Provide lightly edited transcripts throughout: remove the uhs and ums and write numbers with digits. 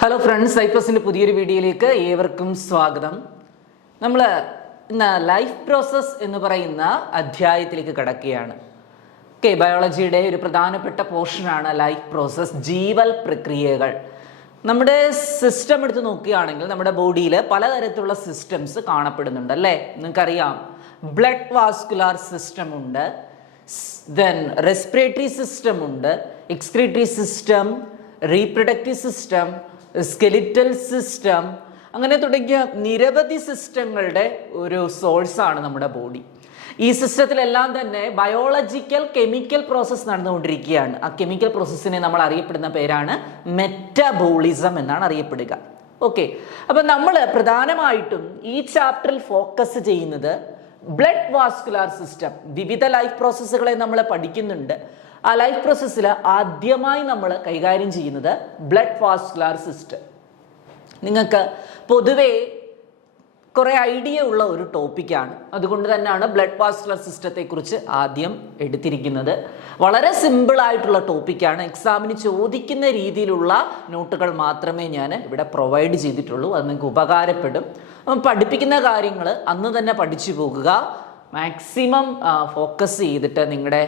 Hello friends, സൈപ്രസിൻ്റെ പുതിയൊരു വീഡിയോയിലേക്ക് ഏവർക്കും സ്വാഗതം. നമ്മൾ ഇന്ന് ലൈഫ് പ്രോസസ് എന്ന് പറയുന്ന അധ്യായത്തിലേക്ക് കടക്കുകയാണ്. ബയോളജിയുടെ ഒരു പ്രധാനപ്പെട്ട പോർഷനാണ് ലൈഫ് പ്രോസസ്, ജീവൽ പ്രക്രിയകൾ. നമ്മുടെ സിസ്റ്റം എടുത്ത് നോക്കുകയാണെങ്കിൽ നമ്മുടെ ബോഡിയിൽ പലതരത്തിലുള്ള സിസ്റ്റംസ് കാണപ്പെടുന്നുണ്ട് അല്ലേ? നിങ്ങൾക്കറിയാം, ബ്ലഡ് വാസ്കുലാർ സിസ്റ്റം ഉണ്ട്, ദെൻ റെസ്പിറേറ്ററി സിസ്റ്റം ഉണ്ട്, excretory system, reproductive system, skeletal system, അങ്ങനെ തുടങ്ങിയ നിരവധി സിസ്റ്റങ്ങളുടെ ഒരു സോഴ്സാണ് നമ്മുടെ ബോഡി. ഈ സിസ്റ്റത്തിലെല്ലാം തന്നെ ബയോളജിക്കൽ കെമിക്കൽ പ്രോസസ്സ് നടന്നുകൊണ്ടിരിക്കുകയാണ്. ആ കെമിക്കൽ പ്രോസസ്സിനെ നമ്മൾ അറിയപ്പെടുന്ന പേരാണ് മെറ്റബോളിസം എന്നാണ് അറിയപ്പെടുക. ഓക്കെ, അപ്പം നമ്മൾ പ്രധാനമായിട്ടും ഈ ചാപ്റ്ററിൽ ഫോക്കസ് ചെയ്യുന്നത് ബ്ലഡ് വാസ്കുലാർ സിസ്റ്റം. വിവിധ ലൈഫ് പ്രോസസ്സുകളെ നമ്മൾ പഠിക്കുന്നുണ്ട്. ആ ലൈഫ് പ്രോസസ്സിൽ ആദ്യമായി നമ്മൾ കൈകാര്യം ചെയ്യുന്നത് ബ്ലഡ് വാസ്കുലാർ സിസ്റ്റം. നിങ്ങൾക്ക് പൊതുവേ കുറേ ഐഡിയ ഉള്ള ഒരു ടോപ്പിക്കാണ്, അതുകൊണ്ട് തന്നെയാണ് ബ്ലഡ് വാസ്കുലർ സിസ്റ്റത്തെക്കുറിച്ച് ആദ്യം എടുത്തിരിക്കുന്നത്. വളരെ സിമ്പിളായിട്ടുള്ള ടോപ്പിക്കാണ്. എക്സാമിന് ചോദിക്കുന്ന രീതിയിലുള്ള നോട്ടുകൾ മാത്രമേ ഞാൻ ഇവിടെ പ്രൊവൈഡ് ചെയ്തിട്ടുള്ളൂ. അത് നിങ്ങൾക്ക് ഉപകാരപ്പെടും. പഠിപ്പിക്കുന്ന കാര്യങ്ങൾ അന്ന് തന്നെ പഠിച്ചു പോകുക. മാക്സിമം ഫോക്കസ് ചെയ്തിട്ട് നിങ്ങളുടെ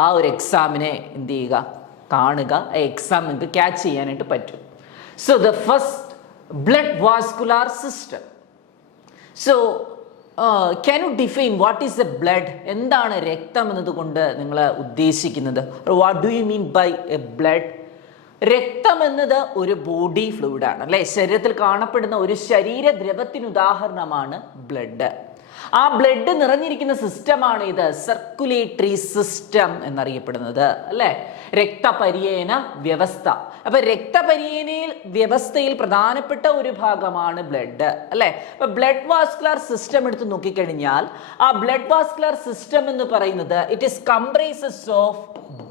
ആ ഒരു എക്സാമിനെ എന്ത് ചെയ്യുക, കാണുക. ആ എക്സാം നിങ്ങൾക്ക് ക്യാച്ച് ചെയ്യാനായിട്ട് പറ്റും. So the first blood vascular system. So can you define what is a blood? എന്താണ് രക്തം എന്നതുകൊണ്ട് നിങ്ങൾ ഉദ്ദേശിക്കുന്നത്? What do you mean by a blood? രക്തം എന്നത് ഒരു ബോഡി ഫ്ലൂയിഡാണ് അല്ലേ? ശരീരത്തിൽ കാണപ്പെടുന്ന ഒരു ശരീരദ്രവത്തിന് ഉദാഹരണമാണ് ബ്ലഡ്. ആ ബ്ലഡ് നിറഞ്ഞിരിക്കുന്ന സിസ്റ്റമാണ് ഇത് സർക്കുലേറ്ററി സിസ്റ്റം എന്നറിയപ്പെടുന്നത് അല്ലെ? രക്തപര്യന വ്യവസ്ഥ. അപ്പൊ രക്തപര്യന വ്യവസ്ഥയിൽ പ്രധാനപ്പെട്ട ഒരു ഭാഗമാണ് ബ്ലഡ് അല്ലെ? അപ്പൊ ബ്ലഡ് വാസ്കുലാർ സിസ്റ്റം എടുത്ത് നോക്കിക്കഴിഞ്ഞാൽ ആ ബ്ലഡ് വാസ്കുലാർ സിസ്റ്റം എന്ന് പറയുന്നത് it is comprises of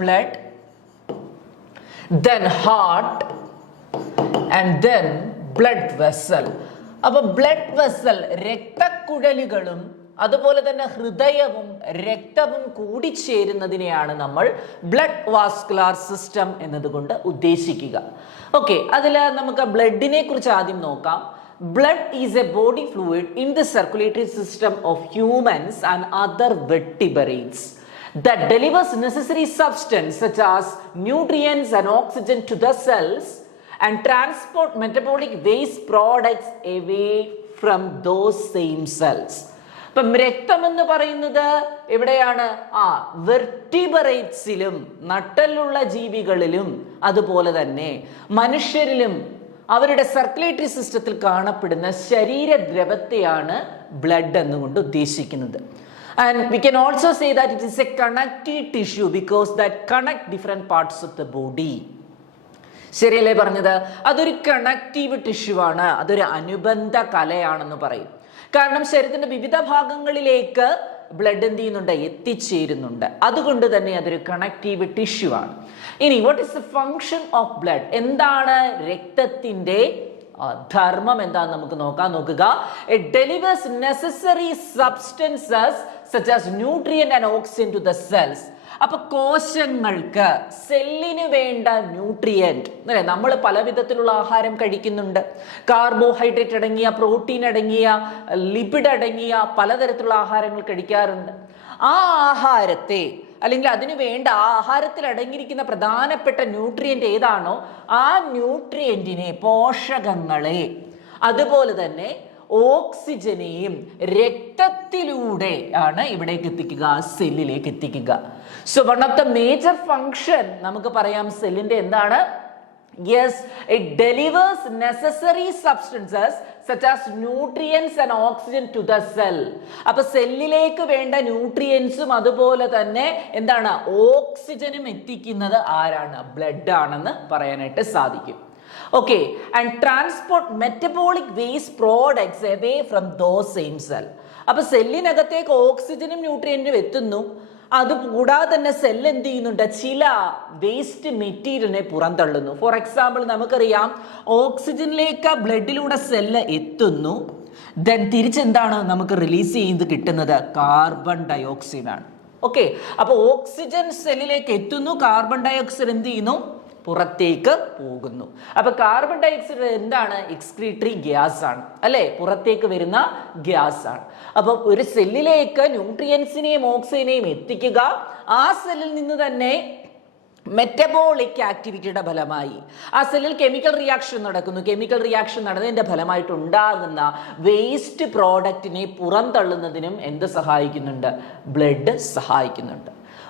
blood, then heart and then blood vessel. അപ്പൊ ബ്ലഡ് വെസൽ രക്തക്കുഴലുകളും അതുപോലെ തന്നെ ഹൃദയവും രക്തവും കൂടിച്ചേരുന്നതിനെയാണ് നമ്മൾ ബ്ലഡ് വാസ്കുലാർ സിസ്റ്റം എന്നതുകൊണ്ട് ഉദ്ദേശിക്കുക. ഓക്കെ, അതിൽ നമുക്ക് ബ്ലഡിനെ കുറിച്ച് ആദ്യം നോക്കാം. Blood is A body fluid in the circulatory system of humans and other vertebrates that delivers necessary substance such as nutrients and oxygen to the cells and transport metabolic waste products away from those same cells. അപ്പം രക്തം എന്ന് പറയുന്നത് എവിടെയാണ്? വെർട്ടിബ്രേറ്റ്സിലും നട്ടലുള്ള ജീവികളിലും അതുപോലെ തന്നെ മനുഷ്യരിലും അവരുടെ circulatory സിസ്റ്റത്തിൽ കാണപ്പെടുന്ന ശരീരദ്രവത്തെയാണ് ബ്ലഡ് എന്നുകൊണ്ട് ഉദ്ദേശിക്കുന്നത്. And we can also say that it is a connective tissue because that connect different parts of the body. ശരിയല്ലേ പറഞ്ഞത്? അതൊരു കണക്റ്റീവ് ടിഷ്യൂ ആണ്, അതൊരു അനുബന്ധ കലയാണെന്ന് പറയും. കാരണം ശരീരത്തിന്റെ വിവിധ ഭാഗങ്ങളിലേക്ക് ബ്ലഡ് എന്ത് ചെയ്യുന്നുണ്ട്? എത്തിച്ചേരുന്നുണ്ട്. അതുകൊണ്ട് തന്നെ അതൊരു കണക്റ്റീവ് ടിഷ്യൂ ആണ്. ഇനി what is the function of blood? എന്താണ് രക്തത്തിന്റെ ധർമ്മം എന്താന്ന് നമുക്ക് നോക്കുക. It delivers necessary substances such as nutrient and oxygen to the cells. അപ്പൊ കോശങ്ങൾക്ക്, സെല്ലിന് വേണ്ട ന്യൂട്രിയന്റ് അല്ലെ? നമ്മൾ പല വിധത്തിലുള്ള ആഹാരം കഴിക്കുന്നുണ്ട്. കാർബോഹൈഡ്രേറ്റ് അടങ്ങിയ, പ്രോട്ടീൻ അടങ്ങിയ, ലിപിഡ് അടങ്ങിയ പലതരത്തിലുള്ള ആഹാരങ്ങൾ കഴിക്കാറുണ്ട്. ആ ആഹാരത്തെ അല്ലെങ്കിൽ അതിനു വേണ്ട ആഹാരത്തിൽ അടങ്ങിയിരിക്കുന്ന പ്രധാനപ്പെട്ട ന്യൂട്രിയന്റ് ഏതാണോ ആ ന്യൂട്രിയന്റിനെ, പോഷകങ്ങളെ, അതുപോലെ തന്നെ ഓക്സിജനെയും രക്തത്തിലൂടെ ആണ് ഇവിടേക്ക് എത്തിക്കുക, സെല്ലിലേക്ക് എത്തിക്കുക. So one of the major function നമുക്ക് പറയാം സെല്ലിന്റെ എന്താണ്? Yes, it delivers necessary substances such as nutrients and oxygen to the cell. അപ്പൊ സെല്ലിലേക്ക് വേണ്ട ന്യൂട്രിയൻസും അതുപോലെ തന്നെ എന്താണ്, ഓക്സിജനും എത്തിക്കുന്നത് ആരാണ്? ബ്ലഡ് ആണെന്ന് പറയാനായിട്ട് സാധിക്കും. Okay, and transport metabolic waste products away from those same cell. അപ്പൊ സെല്ലിനകത്തേക്ക് ഓക്സിജനും ന്യൂട്രിയന്റും എത്തുന്നു. അത് കൂടാതെ തന്നെ സെൽ എന്ത് ചെയ്യുന്നുണ്ട്? ചില വേസ്റ്റ് മെറ്റീരിയലിനെ പുറന്തള്ളുന്നു. ഫോർ എക്സാമ്പിൾ നമുക്കറിയാം, ഓക്സിജനിലേക്ക് ബ്ലഡിലൂടെ സെല്ല് എത്തുന്നു, ദെൻ തിരിച്ചെന്താണ് നമുക്ക് റിലീസ് ചെയ്ത് കിട്ടുന്നത്? കാർബൺ ഡയോക്സൈഡ് ആണ്. ഓക്കെ, അപ്പൊ ഓക്സിജൻ സെല്ലിലേക്ക് എത്തുന്നു, കാർബൺ ഡയോക്സൈഡ് എന്ത് ചെയ്യുന്നു? പുറത്തേക്ക് പോകുന്നു. അപ്പൊ കാർബൺ ഡൈ ഓക്സൈഡ് എന്താണ്? എക്സ്ക്രീറ്ററി ഗ്യാസ് ആണ് അല്ലെ, പുറത്തേക്ക് വരുന്ന ഗ്യാസ് ആണ്. അപ്പൊ ഒരു സെല്ലിലേക്ക് ന്യൂട്രിയൻസിനെയും ഓക്സിജനെയും എത്തിക്കുക, ആ സെല്ലിൽ നിന്ന് തന്നെ മെറ്റബോളിക് ആക്ടിവിറ്റിയുടെ ഫലമായി ആ സെല്ലിൽ കെമിക്കൽ റിയാക്ഷൻ നടക്കുന്നു. കെമിക്കൽ റിയാക്ഷൻ നടന്നതിന്റെ ഫലമായിട്ട് ഉണ്ടാകുന്ന വേസ്റ്റ് പ്രോഡക്റ്റിനെ പുറന്തള്ളുന്നതിനും എന്ത് സഹായിക്കുന്നുണ്ട്? ബ്ലഡ് സഹായിക്കുന്നുണ്ട്.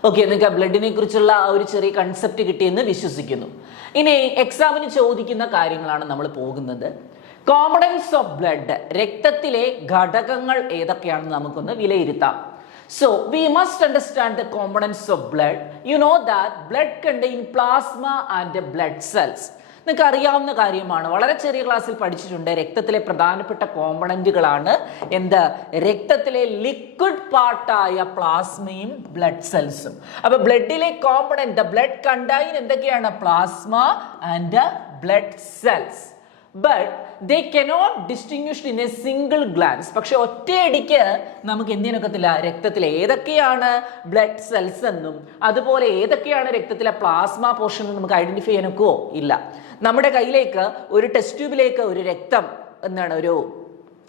ഓക്കെ, നിങ്ങൾക്ക് ബ്ലഡിനെ കുറിച്ചുള്ള ഒരു ചെറിയ കൺസെപ്റ്റ് കിട്ടിയെന്ന് വിശ്വസിക്കുന്നു. ഇനി എക്സാമിന് ചോദിക്കുന്ന കാര്യങ്ങളാണ് നമ്മൾ പോകുന്നത്. കോമ്പണൻസ് ഓഫ് ബ്ലഡ്, രക്തത്തിലെ ഘടകങ്ങൾ ഏതൊക്കെയാണെന്ന് നമുക്കൊന്ന് വിലയിരുത്താം. So we must understand the components of blood. You know that blood contain plasma and blood cells. നിങ്ങൾക്ക് അറിയാവുന്ന കാര്യമാണ്, വളരെ ചെറിയ ക്ലാസ്സിൽ പഠിച്ചിട്ടുണ്ട്. രക്തത്തിലെ പ്രധാനപ്പെട്ട കോമ്പണന്റുകളാണ് എന്ത്? രക്തത്തിലെ ലിക്വിഡ് പാർട്ടായ പ്ലാസ്മയും ബ്ലഡ് സെൽസും. അപ്പൊ ബ്ലഡിലെ കോമ്പണന്റ്, ദ ബ്ലഡ് കണ്ടെയ്ൻ എന്തൊക്കെയാണ്? Plasma and blood cells. But they cannot distinguish in a single glance. പക്ഷെ ഒറ്റയടിക്ക് നമുക്ക് എന്ത് ചെയ്യാനൊക്കത്തില്ല? രക്തത്തിലെ ഏതൊക്കെയാണ് ബ്ലഡ് സെൽസ് എന്നും അതുപോലെ ഏതൊക്കെയാണ് രക്തത്തിലെ പ്ലാസ്മ പോർഷൻ എന്നും നമുക്ക് ഐഡന്റിഫൈ ചെയ്യാനൊക്കുവോ? ഇല്ല. നമ്മുടെ കയ്യിലേക്ക് ഒരു ടെസ്റ്റ് ട്യൂബിലേക്ക് ഒരു രക്തം എന്താണ് ഒരു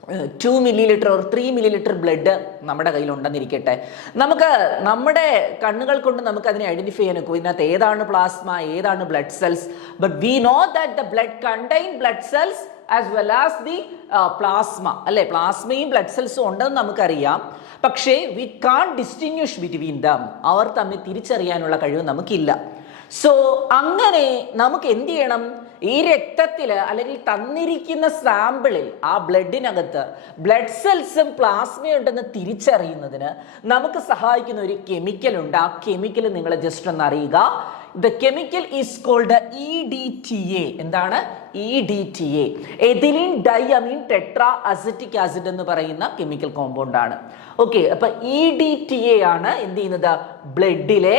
2 milliliter or 3 milliliter ബ്ലഡ് നമ്മുടെ കയ്യിലുണ്ടെന്നിരിക്കട്ടെ, നമുക്ക് നമ്മുടെ കണ്ണുകൾ കൊണ്ട് നമുക്ക് അതിനെ ഐഡന്റിഫൈ ചെയ്യാൻ ഒക്കും ഇതിനകത്ത് ഏതാണ് പ്ലാസ്മ, ഏതാണ് blood cells. But we know that the blood contain blood cells as well as the plasma അല്ലെ, പ്ലാസ്മയും ബ്ലഡ് സെൽസും ഉണ്ടെന്ന് നമുക്കറിയാം. പക്ഷേ വി കാൺ ഡിസ്റ്റിങ്വിഷ് ബിറ്റ്വീൻ ദം, അവർ തമ്മിൽ തിരിച്ചറിയാനുള്ള കഴിവ് നമുക്കില്ല. സോ അങ്ങനെ നമുക്ക് എന്ത് ചെയ്യണം? ഈ രക്തത്തില് അല്ലെങ്കിൽ തന്നിരിക്കുന്ന സാമ്പിളിൽ ആ ബ്ലഡിനകത്ത് ബ്ലഡ് സെൽസും പ്ലാസ്മയും ഉണ്ടെന്ന് തിരിച്ചറിയുന്നതിന് നമുക്ക് സഹായിക്കുന്ന ഒരു കെമിക്കൽ ഉണ്ട്. ആ കെമിക്കൽ നിങ്ങൾ ജസ്റ്റ് ഒന്ന് അറിയുക. The chemical is called EDTA. എന്താണ്? EDTA, ethylene diamine tetra acetic acid എന്ന് പറയുന്ന കെമിക്കൽ കോമ്പൗണ്ട് ആണ്. ഓക്കെ, അപ്പൊ EDTA ആണ് എന്ത് ചെയ്യുന്നത്? ബ്ലഡിലെ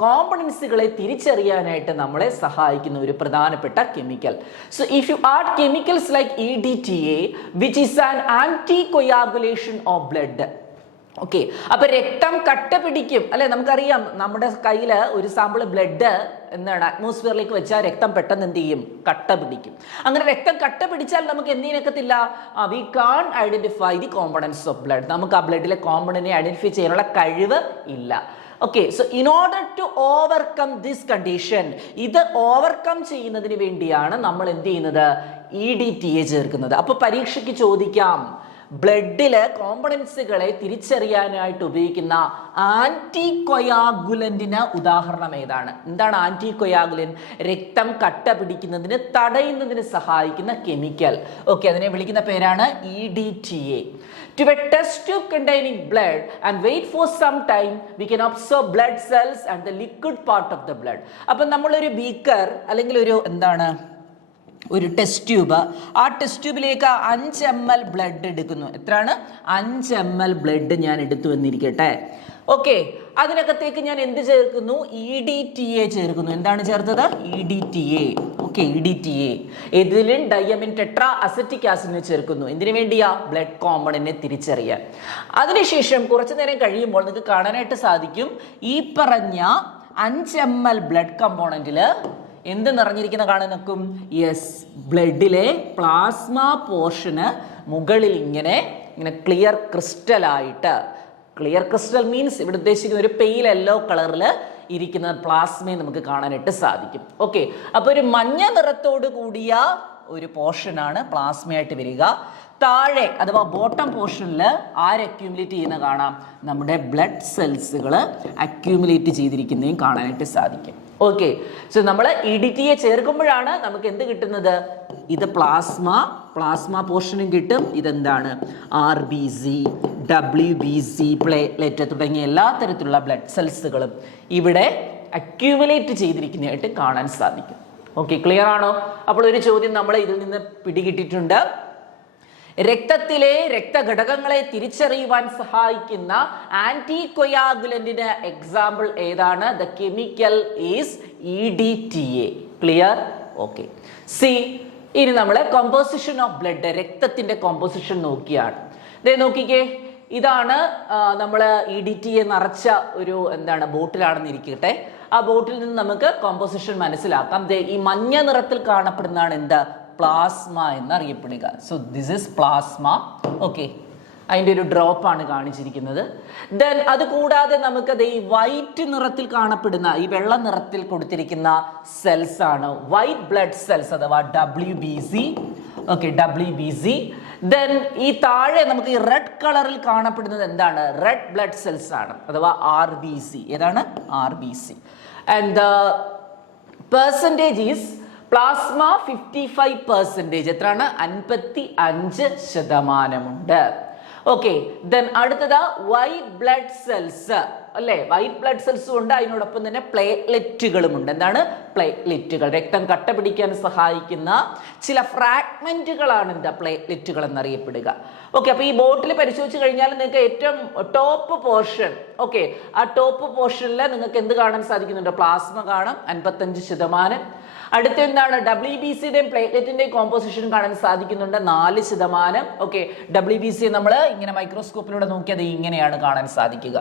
കോമ്പണൻസുകളെ തിരിച്ചറിയാനായിട്ട് നമ്മളെ സഹായിക്കുന്ന ഒരു പ്രധാനപ്പെട്ട chemical. So if you add chemicals like EDTA which is an anti coagulation of blood. Okay, അപ്പൊ രക്തം കട്ട പിടിക്കും അല്ലെ, നമുക്കറിയാം. നമ്മുടെ കയ്യില് ഒരു സാമ്പിൾ ബ്ലഡ് എന്താണ് അറ്റ്മോസ്ഫിയറിലേക്ക് വെച്ചാൽ രക്തം പെട്ടെന്ന് എന്ത് ചെയ്യും? കട്ട പിടിക്കും. അങ്ങനെ രക്തം കട്ട പിടിച്ചാൽ നമുക്ക് എന്ത് ചെയ്യാനൊക്കത്തില്ല? We can identify the components of blood. നമുക്ക് ആ ബ്ലഡിലെ കോമ്പണന്റിനെ ഐഡന്റിഫൈ ചെയ്യാനുള്ള കഴിവ് ഇല്ല. Okay, so in order to overcome this condition, ഇത് ഓവർകം ചെയ്യുന്നതിന് വേണ്ടിയാണ് നമ്മൾ എന്ത് ചെയ്യുന്നത്? EDTA ചേർക്കുന്നത്. അപ്പൊ പരീക്ഷയ്ക്ക് ചോദിക്കാം, ബ്ലഡില് കോമ്പണൻസുകളെ തിരിച്ചറിയാനായിട്ട് ഉപയോഗിക്കുന്ന ആന്റി കൊയാഗുലന്റിന് ഉദാഹരണം ഏതാണ്? എന്താണ് ആന്റി കൊയാഗുലൻ? രക്തം കട്ട പിടിക്കുന്നതിന് തടയുന്നതിന് സഹായിക്കുന്ന കെമിക്കൽ. ഓക്കെ, അതിനെ വിളിക്കുന്ന പേരാണ് EDTA. To a test tube containing blood and wait for some time, we can observe blood cells and the liquid part of the blood. അപ്പൊ നമ്മളൊരു ബീക്കർ അല്ലെങ്കിൽ ഒരു എന്താണ് ഒരു ടെസ്റ്റ് ട്യൂബ്, ആ ടെസ്റ്റ് ട്യൂബിലേക്ക് 5 ml ബ്ലഡ് എടുക്കുന്നു. എത്രയാണ്? 5 ml ബ്ലഡ് ഞാൻ എടുത്തു എന്നിരിക്കട്ടെ. ഓക്കെ, അതിനകത്തേക്ക് ഞാൻ എന്ത് ചേർക്കുന്നു? EDTA ചേർക്കുന്നു. എന്താണ് ചേർത്തത്? EDTA. Okay, EDTA ethylene diamine tetra acetic ആസിഡിനെ ചേർക്കുന്നു. എന്തിനു വേണ്ടിയാ? ബ്ലഡ് കോമ്പണന്റിനെ തിരിച്ചറിയാൻ. അതിനുശേഷം കുറച്ചു നേരം കഴിയുമ്പോൾ നിങ്ങൾക്ക് കാണാനായിട്ട് സാധിക്കും, ഈ പറഞ്ഞ 5 ml ബ്ലഡ് കമ്പോണന്റില് എന്ത് നിറഞ്ഞിരിക്കുന്ന കാണാൻ നോക്കും? യെസ്, ബ്ലഡിലെ പ്ലാസ്മ പോർഷന് മുകളിൽ ഇങ്ങനെ ക്ലിയർ ക്രിസ്റ്റൽ ആയിട്ട്, ക്ലിയർ ക്രിസ്റ്റൽ മീൻസ് ഇവിടെ ഉദ്ദേശിക്കുന്ന ഒരു പെയിൽ യെല്ലോ കളറിൽ ഇരിക്കുന്ന പ്ലാസ്മയെ നമുക്ക് കാണാനായിട്ട് സാധിക്കും. ഓക്കെ, അപ്പൊ ഒരു മഞ്ഞ നിറത്തോട് കൂടിയ ഒരു പോർഷനാണ് പ്ലാസ്മയായിട്ട് വരിക. താഴെ അഥവാ ബോട്ടം പോർഷനിൽ ആര് അക്യൂമുലേറ്റ് ചെയ്യുന്ന കാണാം? നമ്മുടെ ബ്ലഡ് സെൽസുകൾ അക്യൂമുലേറ്റ് ചെയ്തിരിക്കുന്നതും കാണാനായിട്ട് സാധിക്കും. ഓക്കെ, സോ നമ്മൾ EDTA ചേർക്കുമ്പോഴാണ് നമുക്ക് എന്ത് കിട്ടുന്നത്? ഇത് പ്ലാസ്മ പോർഷനും കിട്ടും. ഇതെന്താണ്? RBC, WBC, പ്ലേറ്റ്ലെറ്റ് തുടങ്ങിയ എല്ലാ തരത്തിലുള്ള ബ്ലഡ് സെൽസുകളും ഇവിടെ അക്യൂമുലേറ്റ് ചെയ്തിരിക്കുന്നതായിട്ട് കാണാൻ സാധിക്കും. ഓക്കെ, ക്ലിയർ ആണോ? അപ്പോൾ ഒരു ചോദ്യം നമ്മൾ ഇതിൽ നിന്ന് പിടികിട്ടിട്ടുണ്ട്. രക്തത്തിലെ രക്തഘടകങ്ങളെ തിരിച്ചറിയുവാൻ സഹായിക്കുന്ന ആന്റി കൊയാഗുലന്റിന് എക്സാമ്പിൾ ഏതാണ്? The chemical is EDTA. Clear? Okay, C ഇനി നമ്മൾ കോമ്പോസിഷൻ ഓഫ് ബ്ലഡ്, രക്തത്തിന്റെ കോമ്പോസിഷൻ നോക്കിയാണ്. ദേ നോക്കിക്കേ, ഇതാണ് നമ്മൾ EDTA നിറച്ച ഒരു എന്താണ് ബോട്ടിലാണെന്ന് ഇരിക്കട്ടെ. ആ ബോട്ടിൽ നിന്ന് നമുക്ക് കോമ്പോസിഷൻ മനസ്സിലാക്കാം. ഈ മഞ്ഞ നിറത്തിൽ കാണപ്പെടുന്നതാണ് എന്താ, പ്ലാസ്മ എന്നറിയപ്പെടുക. So this is plasma. Okay, അതിൻ്റെ ഒരു ഡ്രോപ്പ് ആണ് കാണിച്ചിരിക്കുന്നത്. ദെൻ അത് കൂടാതെ നമുക്കത് ഈ വൈറ്റ് നിറത്തിൽ കാണപ്പെടുന്ന, ഈ വെള്ള നിറത്തിൽ കൊടുത്തിരിക്കുന്ന സെൽസ് ആണ് വൈറ്റ് ബ്ലഡ് സെൽസ് അഥവാ WBC. Okay, WBC. ദെൻ ഈ താഴെ നമുക്ക് ഈ റെഡ് കളറിൽ കാണപ്പെടുന്നത് എന്താണ്, റെഡ് ബ്ലഡ് സെൽസ് ആണ് അഥവാ RBC. ഏതാണ്, RBC. And the percentage is plasma 55%. എത്രയാണ്, 55%. ഓക്കെ, ദെൻ അടുത്തത് വൈറ്റ് ബ്ലഡ് സെൽസ് അല്ലേ, വൈറ്റ് ബ്ലഡ് സെൽസും ഉണ്ട്, അതിനോടൊപ്പം തന്നെ പ്ലേറ്റ്ലെറ്റുകളും ഉണ്ട്. എന്താണ് പ്ലേറ്റ്ലെറ്റുകൾ? രക്തം കട്ട പിടിക്കാൻ സഹായിക്കുന്ന ചില ഫ്രാഗ്മെന്റുകളാണ് എന്താ പ്ലേറ്റ്ലെറ്റുകൾ എന്നറിയപ്പെടുക. ഓക്കെ, അപ്പൊ ഈ ബോട്ടിൽ പരിശോധിച്ച് കഴിഞ്ഞാൽ നിങ്ങൾക്ക് ഏറ്റവും ടോപ്പ് പോർഷൻ, ഓക്കെ, ആ ടോപ്പ് പോർഷനിൽ നിങ്ങൾക്ക് എന്ത് കാണാൻ സാധിക്കുന്നുണ്ട്, പ്ലാസ്മ കാണാം 55%. അടുത്ത എന്താണ്, WBCയുടെയും പ്ലേറ്റ്ലെറ്റിന്റെയും കോമ്പോസിഷൻ കാണാൻ സാധിക്കുന്നുണ്ട് 4%. ഓക്കെ, WBC നമ്മൾ ഇങ്ങനെ മൈക്രോസ്കോപ്പിലൂടെ നോക്കിയത് ഇങ്ങനെയാണ് കാണാൻ സാധിക്കുക.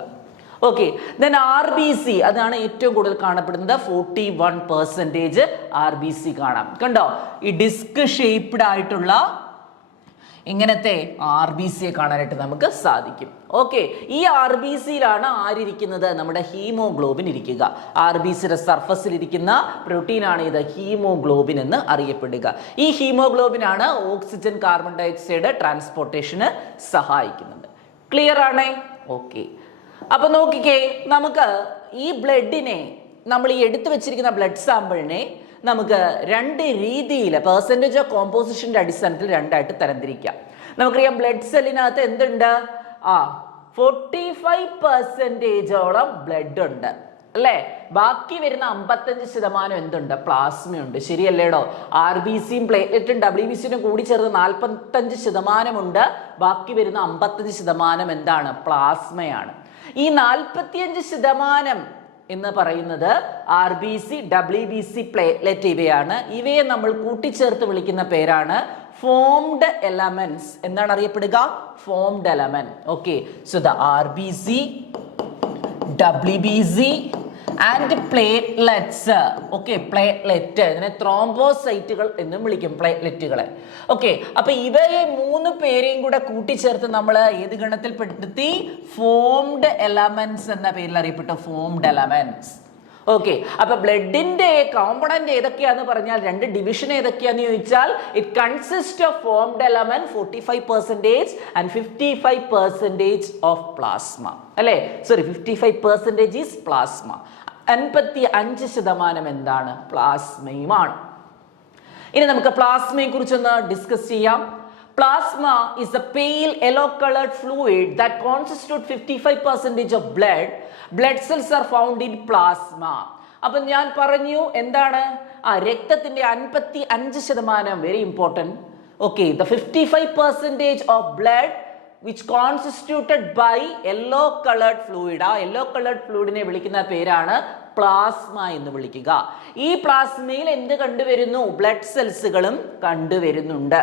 ഓക്കെ, ദെൻ RBC അതാണ് ഏറ്റവും കൂടുതൽ കാണപ്പെടുന്നത്, 41% RBC കാണാം. കണ്ടോ, ഈ ഡിസ്ക് ഷേപ്ഡ് ആയിട്ടുള്ള ഇങ്ങനത്തെ RBCയെ കാണാനായിട്ട് നമുക്ക് സാധിക്കും. ഓക്കെ, ഈ RBCയിലാണ് ആരിയ്ക്കുന്നത്, നമ്മുടെ ഹീമോഗ്ലോബിൻ ഇരിക്കുക. RBCയുടെ സർഫസിൽ ഇരിക്കുന്ന പ്രോട്ടീനാണ് ഇത് ഹീമോഗ്ലോബിൻ എന്ന് അറിയപ്പെടുക. ഈ ഹീമോഗ്ലോബിൻ ആണ് ഓക്സിജൻ കാർബൺ ഡയോക്സൈഡ് ട്രാൻസ്പോർട്ടേഷന് സഹായിക്കുന്നത്. ക്ലിയർ ആണേ? ഓക്കെ, അപ്പൊ നോക്കിക്കേ, നമുക്ക് ഈ ബ്ലഡിനെ, നമ്മൾ ഈ എടുത്തു വെച്ചിരിക്കുന്ന ബ്ലഡ് സാമ്പിളിനെ നമുക്ക് രണ്ട് രീതിയിൽ പെർസെൻറ്റേജ് ഓഫ് കോമ്പോസിഷന്റെ അടിസ്ഥാനത്തിൽ രണ്ടായിട്ട് തരംതിരിക്കാം. നമുക്കറിയാം ബ്ലഡ് സെല്ലിനകത്ത് എന്തുണ്ട്, 45%ഓളം ബ്ലഡ് ഉണ്ട് അല്ലേ, ബാക്കി വരുന്ന 55% എന്തുണ്ട്, പ്ലാസ്മയുണ്ട്. ശരിയല്ലേടോ? RBCയും പ്ലേറ്റ്ലെറ്റും WBCയും കൂടി ചേർന്ന് 45% ഉണ്ട്, ബാക്കി വരുന്ന 55% എന്താണ്, പ്ലാസ്മയാണ്. ഈ 45% എന്ന് പറയുന്നത് RBC, WBC, പ്ലേറ്റ്ലെറ്റ് ഇവയാണ്. ഇവയെ നമ്മൾ കൂട്ടിച്ചേർത്ത് വിളിക്കുന്ന പേരാണ് ഫോംഡ് എലമെന്റ്സ്. എന്താണ് അറിയപ്പെടുക, formed element. Okay, so the RBC, WBC and platelets. Okay, platelet, ഇതിനെ ത്രോംബോസൈറ്റുകൾ എന്നും വിളിക്കും, പ്ലേറ്റ്ലെറ്റുകളെ. ഓക്കെ, അപ്പൊ ഇവയെ 3 പേരെയും കൂടെ കൂട്ടിച്ചേർത്ത് നമ്മൾ ഏത് ഗണത്തിൽ പെടുത്തി, ഫോംഡ് എലമെന്റ്സ് എന്ന പേരിൽ അറിയപ്പെട്ടു, ഫോംഡ് എലമെന്റ്സ്. ഓക്കെ, അപ്പൊ ബ്ലഡിന്റെ കോമ്പണന്റ് ഏതൊക്കെയാന്ന് പറഞ്ഞാൽ, 2 ഡിവിഷൻ ഏതൊക്കെയാന്ന് ചോദിച്ചാൽ, it consist of formed element 45% and 55% of plasma അല്ലെ. സോറി, 55% ഈസ് പ്ലാസ്മ, 55% എന്താണ്, പ്ലാസ്മയുമാണ്. ഇനി നമുക്ക് പ്ലാസ്മയെ കുറിച്ചൊന്ന് ഡിസ്കസ് ചെയ്യാം. Plasma is a pale yellow colored fluid that constitutes 55% of blood. Blood cells are found in plasma. അപ്പൊ ഞാൻ പറഞ്ഞു എന്താണ്, രക്തത്തിന്റെ 55%, very important. Okay, the 55% of blood which constituted by yellow colored fluid. ആ യെല്ലോ കളേർഡ് ഫ്ലൂയിഡിനെ വിളിക്കുന്ന പേരാണ് plasma എന്ന് വിളിക്കുക. ഈ പ്ലാസ്മയിൽ എന്ത് കണ്ടുവരുന്നു, ബ്ലഡ് സെൽസുകളും കണ്ടുവരുന്നുണ്ട്.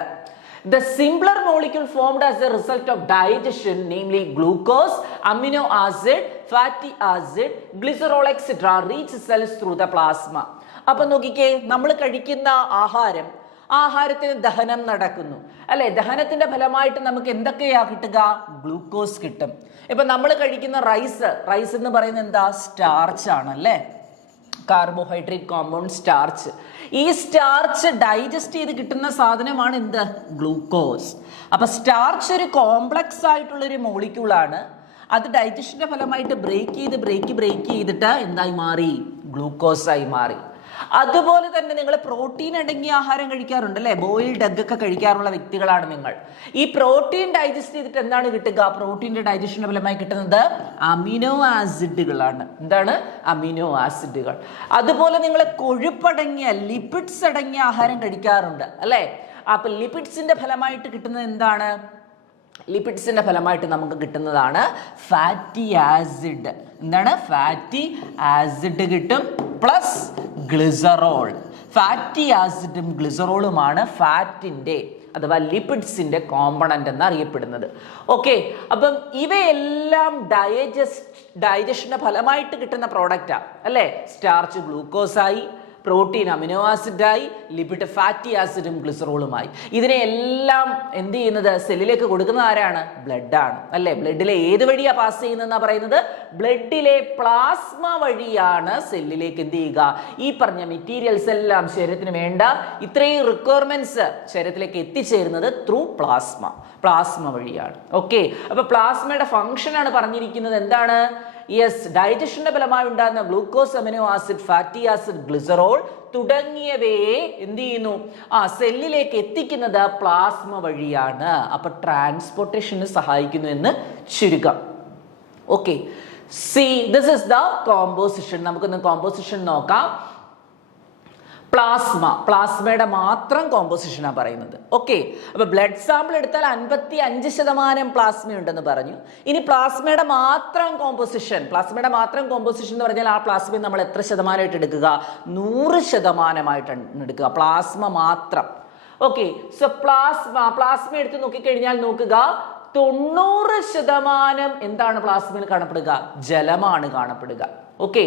The simpler molecule formed as a result of digestion, namely glucose, amino acid, fatty acid, glycerol, etc., reach cells through the plasma. അപ്പൊ നോക്കിക്കേ, നമ്മൾ കഴിക്കുന്ന ആഹാരത്തിന് ദഹനം നടക്കുന്നു അല്ലെ. ദഹനത്തിന്റെ ഫലമായിട്ട് നമുക്ക് എന്തൊക്കെയാ കിട്ടുക, ഗ്ലൂക്കോസ് കിട്ടും. ഇപ്പൊ നമ്മൾ കഴിക്കുന്ന റൈസ് എന്ന് പറയുന്നത് എന്താ, സ്റ്റാർച്ച് ആണ് അല്ലേ, കാർബോഹൈഡ്രേറ്റ് കോമ്പൗണ്ട് സ്റ്റാർച്ച്. ഈ സ്റ്റാർച്ച് ഡൈജസ്റ്റ് ചെയ്ത് കിട്ടുന്ന സാധനമാണ് എന്ത്, ഗ്ലൂക്കോസ്. അപ്പൊ സ്റ്റാർച്ച് ഒരു കോംപ്ലക്സ് ആയിട്ടുള്ള ഒരു മോളിക്യൂളാണ്. അത് ഡൈജഷന്റെ ഫലമായിട്ട് ബ്രേക്ക് ചെയ്തിട്ട് എന്തായി മാറി, ഗ്ലൂക്കോസ് ആയി മാറി. അതുപോലെ തന്നെ നിങ്ങൾ പ്രോട്ടീൻ അടങ്ങിയ ആഹാരം കഴിക്കാറുണ്ട് അല്ലെ, ബോയിൽഡ് എഗ് ഒക്കെ കഴിക്കാറുള്ള വ്യക്തികളാണ് നിങ്ങൾ. ഈ പ്രോട്ടീൻ ഡൈജസ്റ്റ് ചെയ്തിട്ട് എന്താണ് കിട്ടുക, പ്രോട്ടീന്റെ ഡൈജഷന്റെ ഫലമായി കിട്ടുന്നത് അമിനോ ആസിഡുകളാണ്. എന്താണ്, അമിനോ ആസിഡുകൾ. അതുപോലെ നിങ്ങൾ കൊഴുപ്പടങ്ങിയ ലിപിഡ്സ് അടങ്ങിയ ആഹാരം കഴിക്കാറുണ്ട് അല്ലെ. അപ്പൊ ലിപിഡ്സിന്റെ ഫലമായിട്ട് കിട്ടുന്നത് എന്താണ്, ലിപിഡ്സിന്റെ ഫലമായിട്ട് നമുക്ക് കിട്ടുന്നതാണ് ഫാറ്റി ആസിഡ്. എന്താണ്, ഫാറ്റി ആസിഡ് കിട്ടും, പ്ലസ് ഗ്ലിസറോൾ. ഫാറ്റി ആസിഡും ഗ്ലിസറോളുമാണ് ഫാറ്റിൻ്റെ അഥവാ ലിപ്പിഡ്സിന്റെ കോമ്പണന്റ് എന്ന് അറിയപ്പെടുന്നത്. ഓക്കെ, അപ്പം ഇവയെല്ലാം ഡൈജഷന്റെ ഫലമായിട്ട് കിട്ടുന്ന പ്രോഡക്റ്റാ അല്ലേ. സ്റ്റാർച്ച് ഗ്ലൂക്കോസായി, പ്രോട്ടീൻ അമിനോ ആസിഡായി, ലിപ്പിഡ് ഫാറ്റി ആസിഡും ഗ്ലിസറോളുമായി. ഇതിനെല്ലാം എന്ത് ചെയ്യുന്നത് സെല്ലിലേക്ക് കൊടുക്കുന്നത് ആരാണ്? ബ്ലഡ് ആണ് അല്ലേ. ബ്ലഡിലെ ഏത് വഴിയാ പാസ് ചെയ്യുന്നതെന്നാ പറയുന്നത്? ബ്ലഡിലെ പ്ലാസ്മ വഴിയാണ് സെല്ലിലേക്ക് എന്ത് ചെയ്യുക ഈ പറഞ്ഞ മെറ്റീരിയൽസ് എല്ലാം ശരീരത്തിന് വേണ്ട ഇത്രയും റിക്വയർമെന്റ്സ് ശരീരത്തിലേക്ക് എത്തിച്ചേരുന്നത് ത്രൂ പ്ലാസ്മ വഴിയാണ്. ഓക്കെ, അപ്പൊ പ്ലാസ്മയുടെ ഫംഗ്ഷൻ ആണ് പറഞ്ഞിരിക്കുന്നത്. എന്താണ്? യെസ്, ഡൈജഷന്റെ ഫലമായി ഉണ്ടാകുന്ന glucose, amino acid, fatty acid, glycerol തുടങ്ങിയവയെ എന്ത് ചെയ്യുന്നു? സെല്ലിലേക്ക് എത്തിക്കുന്നത് പ്ലാസ്മ വഴിയാണ്. അപ്പൊ ട്രാൻസ്പോർട്ടേഷന് സഹായിക്കുന്നു എന്ന് ചുരുക്കം. Okay, see this is the composition. നമുക്കൊന്ന് കോമ്പോസിഷൻ നോക്കാം. പ്ലാസ്മയുടെ മാത്രം കോമ്പോസിഷനാണ് പറയുന്നത്. ഓക്കെ, അപ്പൊ ബ്ലഡ് സാമ്പിൾ എടുത്താൽ 55% പ്ലാസ്മ ഉണ്ടെന്ന് പറഞ്ഞു. ഇനി പ്ലാസ്മയുടെ മാത്രം കോമ്പോസിഷൻ എന്ന് പറഞ്ഞാൽ ആ പ്ലാസ്മയെ നമ്മൾ എത്ര ശതമാനമായിട്ട് എടുക്കുക? 100% എടുക്കുക, പ്ലാസ്മ മാത്രം. ഓക്കെ, സോ പ്ലാസ്മ എടുത്ത് നോക്കിക്കഴിഞ്ഞാൽ നോക്കുക, 90% എന്താണ് പ്ലാസ്മയിൽ കാണപ്പെടുക? ജലമാണ് കാണപ്പെടുക. ഓക്കെ,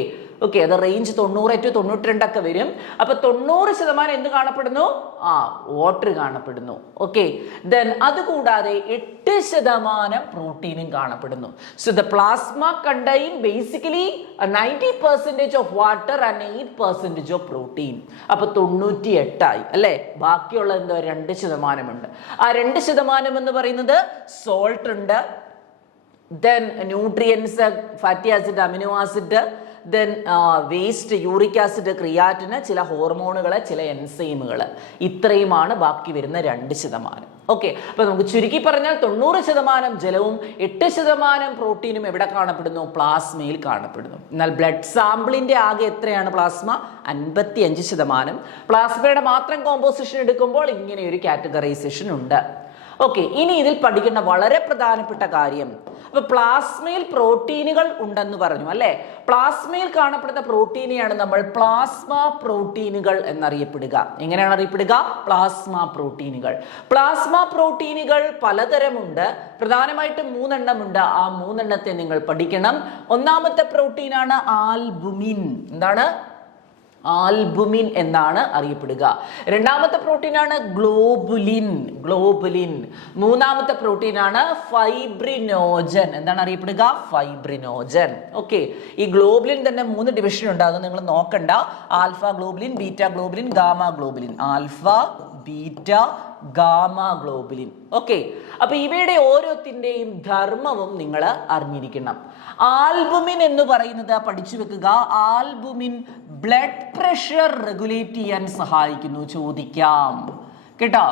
അത് റേഞ്ച് 90 to 92 വരും. അപ്പൊ 90% എന്ത് കാണപ്പെടുന്നു? വാട്ടർ കാണപ്പെടുന്നു. ഓക്കെ, ദെൻ അതുകൂടാതെ 8% പ്രോട്ടീനും കാണപ്പെടുന്നു. So the plasma contain basically 90% of water and 8% of protein. അപ്പൊ 98 അല്ലെ. ബാക്കിയുള്ള എന്തോ 2% ഉണ്ട്. ആ 2% എന്ന് പറയുന്നത് സോൾട്ട് ഉണ്ട്, then nutrients, fatty acid, amino acid, then waste, uric acid, ക്രിയാറ്റിന്, ചില ഹോർമോണുകൾ, ചില എൻസൈമുകൾ. ഇത്രയുമാണ് ബാക്കി വരുന്ന 2%. ഓക്കെ, അപ്പൊ നമുക്ക് ചുരുക്കി പറഞ്ഞാൽ 90% ജലവും 8% പ്രോട്ടീനും എവിടെ കാണപ്പെടുന്നു? പ്ലാസ്മയിൽ കാണപ്പെടുന്നു. എന്നാൽ ബ്ലഡ് സാമ്പിളിന്റെ ആകെ എത്രയാണ് പ്ലാസ്മ? 55%. പ്ലാസ്മയുടെ മാത്രം കോമ്പോസിഷൻ എടുക്കുമ്പോൾ ഇങ്ങനെ ഒരു കാറ്റഗറൈസേഷൻ ഉണ്ട്. ഓക്കെ, ഇനി ഇതിൽ പഠിക്കേണ്ട വളരെ പ്രധാനപ്പെട്ട കാര്യം, അപ്പൊ പ്ലാസ്മയിൽ പ്രോട്ടീനുകൾ ഉണ്ടെന്ന് പറഞ്ഞു അല്ലെ. പ്ലാസ്മയിൽ കാണപ്പെടുന്ന പ്രോട്ടീനെയാണ് നമ്മൾ പ്ലാസ്മ പ്രോട്ടീനുകൾ എന്നറിയപ്പെടുക. എങ്ങനെയാണ് അറിയപ്പെടുക? പ്ലാസ്മ പ്രോട്ടീനുകൾ പലതരമുണ്ട്. പ്രധാനമായിട്ടും 3 എണ്ണമുണ്ട്. ആ 3 എണ്ണത്തെ നിങ്ങൾ പഠിക്കണം. ഒന്നാമത്തെ പ്രോട്ടീനാണ് ആൽബുമിൻ. എന്താണ്? ആൽബുമിൻ എന്നാണ് അറിയപ്പെടുക. രണ്ടാമത്തെ പ്രോട്ടീനാണ് ഗ്ലോബുലിൻ. മൂന്നാമത്തെ പ്രോട്ടീനാണ് ഫൈബ്രിനോജൻ. എന്താണ് അറിയപ്പെടുക? ഫൈബ്രിനോജൻ. ഓക്കെ, ഈ ഗ്ലോബുലിൻ തന്നെ 3 ഡിവിഷൻ ഉണ്ട്. അത് നിങ്ങൾ നോക്കണ്ട. Alpha globulin, beta globulin, gamma globulin. Alpha, beta, gamma globulin. Okay, അപ്പൊ ഇവയുടെ ഓരോത്തിന്റെയും ധർമ്മവും നിങ്ങൾ അറിഞ്ഞിരിക്കണം. ആൽബുമിൻ എന്ന് പറയുന്നത് പഠിച്ചു വെക്കുക. ആൽബുമിൻ ബ്ലഡ് പ്രഷർ റെഗുലേറ്റ് ചെയ്യാൻ സഹായിക്കുന്നു. ചോദിക്കാം കേട്ടോ.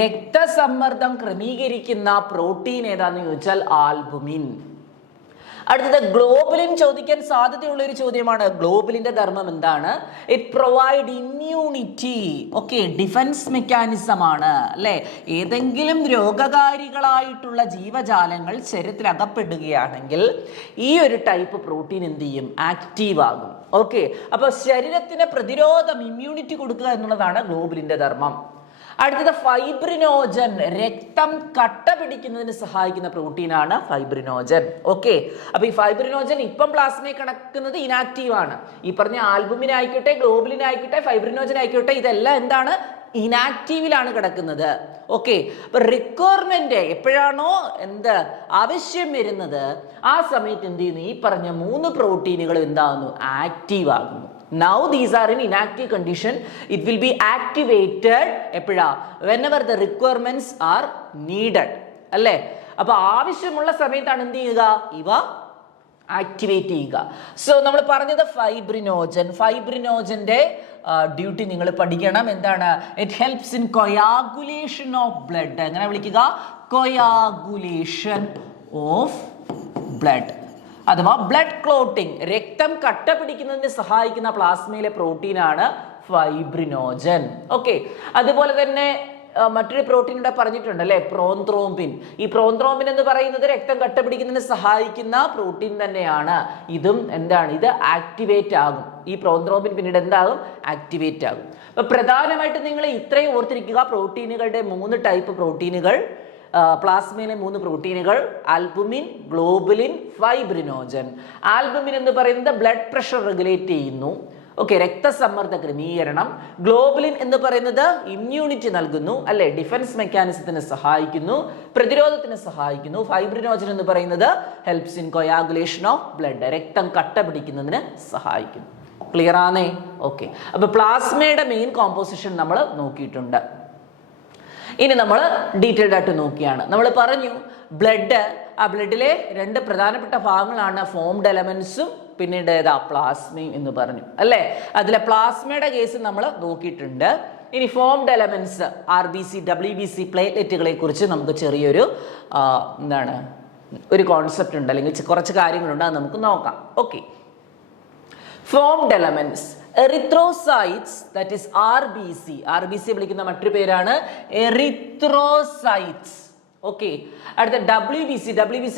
രക്തസമ്മർദ്ദം ക്രമീകരിക്കുന്ന പ്രോട്ടീൻ ഏതാന്ന് ചോദിച്ചാൽ ആൽബുമിൻ. അടുത്തത് ഗ്ലോബുലിൻ ചോദിക്കാൻ സാധ്യതയുള്ള ഒരു ചോദ്യമാണ്. ഗ്ലോബുലിന്റെ ധർമ്മം എന്താണ്? It provide immunity. Okay, defence mechanism ആണ് അല്ലെ. ഏതെങ്കിലും രോഗകാരികളായിട്ടുള്ള ജീവജാലങ്ങൾ ശരീരത്തിൽ അകപ്പെടുകയാണെങ്കിൽ ഈ ഒരു ടൈപ്പ് പ്രോട്ടീൻ എന്ത് ചെയ്യും? ആക്റ്റീവ് ആകും. ഓക്കെ, അപ്പൊ ശരീരത്തിന് പ്രതിരോധം, ഇമ്മ്യൂണിറ്റി കൊടുക്കുക എന്നുള്ളതാണ് ഗ്ലോബുലിന്റെ ധർമ്മം. അടുത്തത് ഫൈബ്രിനോജൻ. രക്തം കട്ട പിടിക്കുന്നതിന് സഹായിക്കുന്ന പ്രോട്ടീനാണ് ഫൈബ്രിനോജൻ. ഓക്കെ, അപ്പൊ ഈ ഫൈബ്രിനോജൻ ഇപ്പം പ്ലാസ്മയിൽ കിടക്കുന്നത് ഇനാക്റ്റീവ് ആണ്. ഈ പറഞ്ഞ ആൽബുമിൻ ആയിക്കോട്ടെ, ഗ്ലോബുലിൻ ആയിക്കോട്ടെ, ഫൈബ്രിനോജൻ ആയിക്കോട്ടെ, ഇതെല്ലാം എന്താണ്? ഇനാക്റ്റീവിലാണ് കിടക്കുന്നത്. ഓക്കെ, അപ്പൊ റിക്വയർമെന്റ് എപ്പോഴാണോ ആവശ്യം വരുന്നത് ആ സമയത്ത് എന്ത് ചെയ്യുന്നു? ഈ പറഞ്ഞ 3 പ്രോട്ടീനുകൾ എന്താകുന്നു? ആക്റ്റീവ് ആകുന്നു. Now these are in inactive condition. It will be activated എപ്പോഴാ? Whenever the requirements are needed. അല്ലേ? അപ്പൊ ആവശ്യമുള്ള സമയത്താണ് എന്ത് ചെയ്യുക? ഇവ ആക്ടിവേറ്റ് ചെയ്യുക. സോ നമ്മൾ പറഞ്ഞത് ഫൈബ്രിനോജന്റെ ഡ്യൂട്ടി നിങ്ങൾ പഠിക്കണം. എന്താണ്? It helps in coagulation of blood. എങ്ങനെ വിളിക്കുക? കൊയാഗുലേഷൻ ഓഫ് ബ്ലഡ് അഥവാ ബ്ലഡ് ക്ലോട്ടിംഗ്. രക്തം കട്ട പിടിക്കുന്നതിന് സഹായിക്കുന്ന പ്ലാസ്മയിലെ പ്രോട്ടീനാണ് ഫൈബ്രിനോജൻ. ഓക്കെ, അതുപോലെ തന്നെ മറ്റൊരു പ്രോട്ടീൻ ഇവിടെ പറഞ്ഞിട്ടുണ്ട് അല്ലെ, പ്രോന്ത്രോംബിൻ. ഈ പ്രോന്ത്രോംബിൻ എന്ന് പറയുന്നത് രക്തം കട്ടപിടിക്കുന്നതിന് സഹായിക്കുന്ന പ്രോട്ടീൻ തന്നെയാണ്. ഇതും എന്താണ്, ഇത് ആക്ടിവേറ്റ് ആകും. ഈ പ്രോന്ത്രോംബിൻ പിന്നീട് എന്താകും, ആക്ടിവേറ്റ് ആകും. അപ്പൊ പ്രധാനമായിട്ടും നിങ്ങൾ ഇത്രയും ഓർത്തിരിക്കുക. പ്രോട്ടീനുകളുടെ 3 ടൈപ്പ് പ്രോട്ടീനുകൾ, പ്ലാസ്മയിലെ 3 പ്രോട്ടീനുകൾ: ആൽബുമിൻ, ഗ്ലോബുലിൻ, ഫൈബ്രിനോജൻ. ആൽബുമിൻ എന്ന് പറയുന്നത് ബ്ലഡ് പ്രഷർ റെഗുലേറ്റ് ചെയ്യുന്നു, ഓക്കെ, രക്തസമ്മർദ്ദ ക്രമീകരണം. ഗ്ലോബുലിൻ എന്ന് പറയുന്നത് ഇമ്മ്യൂണിറ്റി നൽകുന്നു അല്ലെ, ഡിഫൻസ് മെക്കാനിസത്തിന് സഹായിക്കുന്നു, പ്രതിരോധത്തിന് സഹായിക്കുന്നു. ഫൈബ്രിനോജൻ എന്ന് പറയുന്നത് helps in coagulation of blood, രക്തം കട്ട പിടിക്കുന്നതിന് സഹായിക്കുന്നു. ക്ലിയർ ആണേ? ഓക്കെ. അപ്പൊ പ്ലാസ്മയുടെ മെയിൻ കോമ്പോസിഷൻ നമ്മൾ നോക്കിയിട്ടുണ്ട്. ഇനി നമ്മൾ ഡീറ്റെയിൽഡ് ആയിട്ട് നോക്കിയാണ്. നമ്മൾ പറഞ്ഞു ബ്ലഡ്, ആ ബ്ലഡിലെ 2 പ്രധാനപ്പെട്ട ഭാഗങ്ങളാണ് ഫോംഡ് എലമെന്റ്സും പിന്നീട് ഏതാ, പ്ലാസ്മയും എന്ന് പറഞ്ഞു അല്ലേ. അതിലെ പ്ലാസ്മയുടെ കേസ് നമ്മൾ നോക്കിയിട്ടുണ്ട്. ഇനി ഫോംഡ് എലമെന്റ്സ് RBC, WBC, പ്ലേറ്റ്ലെറ്റുകളെ കുറിച്ച് നമുക്ക് ചെറിയൊരു എന്താണ് ഒരു കോൺസെപ്റ്റ് ഉണ്ട്, അല്ലെങ്കിൽ കുറച്ച് കാര്യങ്ങളുണ്ട്, അത് നമുക്ക് നോക്കാം. Okay. Formed elements, erythrocytes, that is RBC വിളിക്കുന്ന മറ്റൊരു പേരാണ് എറിത്രോസൈറ്റ്സ്. ഓക്കെ. അടുത്ത WBC